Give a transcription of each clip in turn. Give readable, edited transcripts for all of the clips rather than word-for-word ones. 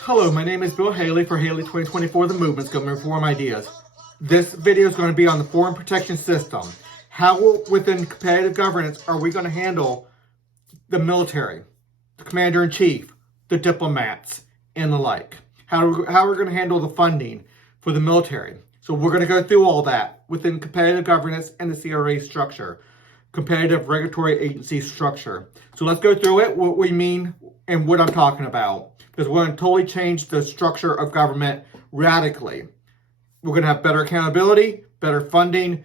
Hello, my name is Bill Haley for Haley 2024, The Movement's Government Reform Ideas. This video is going to be on the foreign protection system. How within competitive governance are we going to handle the military, the commander-in-chief, the diplomats, and the like? How are we going to handle the funding for the military? So we're going to go through all that within competitive governance and the CRA structure, competitive regulatory agency structure. So let's go through it, what we mean and what I'm talking about, because we're going to totally change the structure of government radically. We're going to have better accountability, better funding,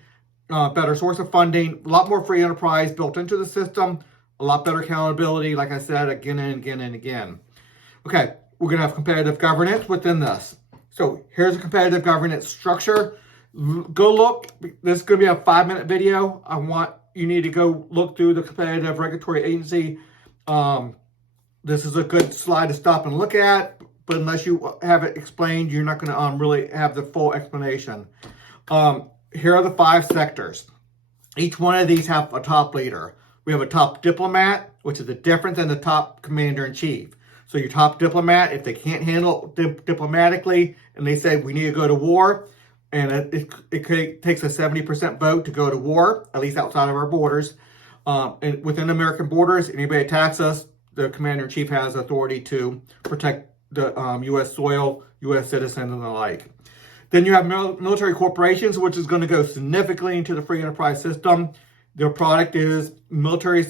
better source of funding, a lot more free enterprise built into the system, a lot better accountability, like I said, again and again and again. Okay, we're going to have competitive governance within this. So here's a competitive governance structure. Go look. This is going to be a 5-minute video. You need to go look through the competitive regulatory agency. This is a good slide to stop and look at, but unless you have it explained, you're not going to really have the full explanation. Here are the 5 sectors. Each one of these have a top leader. We have a top diplomat, which is the difference in the top commander-in-chief. So your top diplomat, if they can't handle diplomatically and they say we need to go to war, and it takes a 70% vote to go to war, at least outside of our borders. And within American borders, anybody attacks us, the commander-in-chief has authority to protect the U.S. soil, U.S. citizens, and the like. Then you have military corporations, which is going to go significantly into the free enterprise system. Their product is military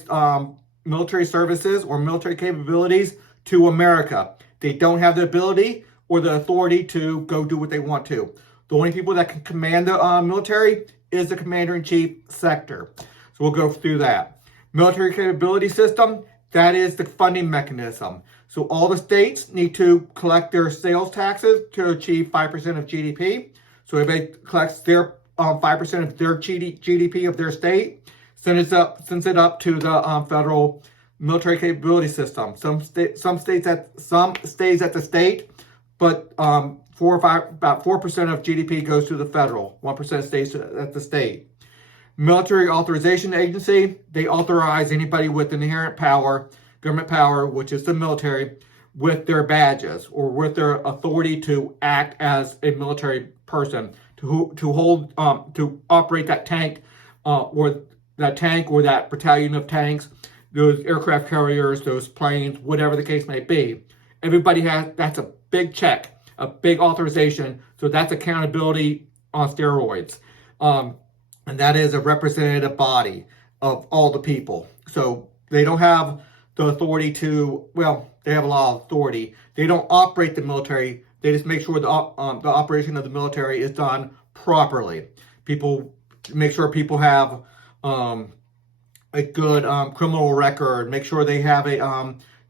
services or military capabilities to America. They don't have the ability or the authority to go do what they want to. The only people that can command the military is the commander-in-chief sector. So we'll go through that. Military capability system, that is the funding mechanism. So all the states need to collect their sales taxes to achieve 5% of GDP. So everybody collects their 5% of their GDP of their state, sends it up to the federal military capability system. Some stays at the state, but about 4% of GDP goes to the federal. 1% stays at the state. Military Authorization Agency, they authorize anybody with inherent power, government power, which is the military, with their badges or with their authority to act as a military person, to operate that tank or that battalion of tanks, those aircraft carriers, those planes, whatever the case may be. That's a big check, a big authorization. So that's accountability on steroids. And that is a representative body of all the people. So they don't have the authority they have a lot of authority. They don't operate the military. They just make sure the operation of the military is done properly. Make sure people have a good criminal record. Make sure they have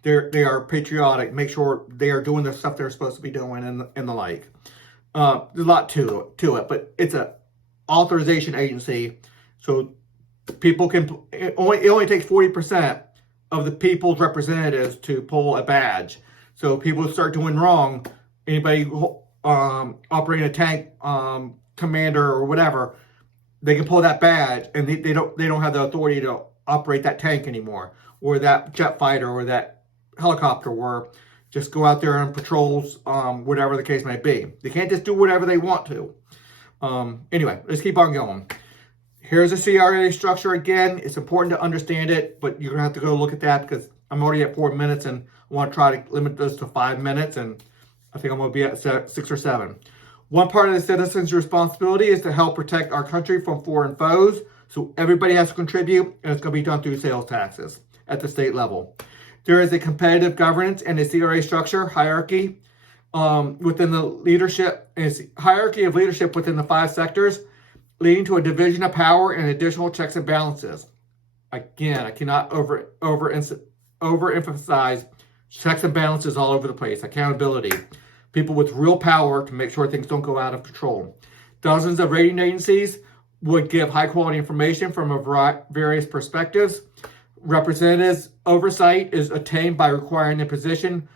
they are patriotic. Make sure they are doing the stuff they're supposed to be doing and the like. There's a lot to it, but it's a authorization agency. So people it only takes 40% of the people's representatives to pull a badge. So people start doing wrong. Anybody operating a tank commander or whatever, they can pull that badge, and they don't have the authority to operate that tank anymore, or that jet fighter, or that helicopter, or just go out there on patrols, whatever the case may be. They can't just do whatever they want to. Anyway, let's keep on going. Here's a CRA structure again. It's important to understand it, but you're gonna have to go look at that because I'm already at 4 minutes, and I want to try to limit this to 5 minutes, and I think I'm gonna be at 6 or 7. One part of the citizen's responsibility is to help protect our country from foreign foes. So everybody has to contribute, and it's going to be done through sales taxes at the state level. There is a competitive governance and a CRA structure hierarchy within the leadership, hierarchy of leadership within the 5 sectors, leading to a division of power and additional checks and balances. Again, I cannot overemphasize checks and balances all over the place. Accountability. People with real power to make sure things don't go out of control. Dozens of rating agencies would give high quality information from various perspectives. Representatives' oversight is attained by requiring any position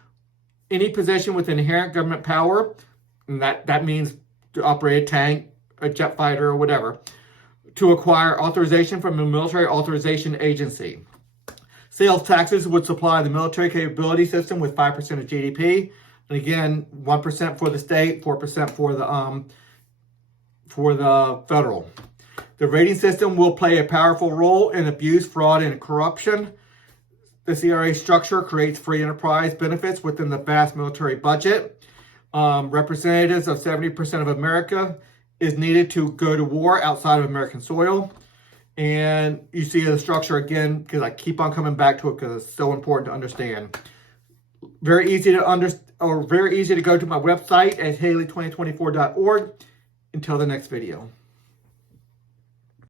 with inherent government power, and that means to operate a tank, a jet fighter, or whatever, to acquire authorization from a military authorization agency. Sales taxes would supply the military capability system with 5% of GDP. And again, 1% for the state, 4% for the federal. The rating system will play a powerful role in abuse, fraud, and corruption. The CRA structure creates free enterprise benefits within the vast military budget. Representatives of 70% of America is needed to go to war outside of American soil. And you see the structure again, because I keep on coming back to it because it's so important to understand. Very easy to go to my website at haley2024.org. Until the next video.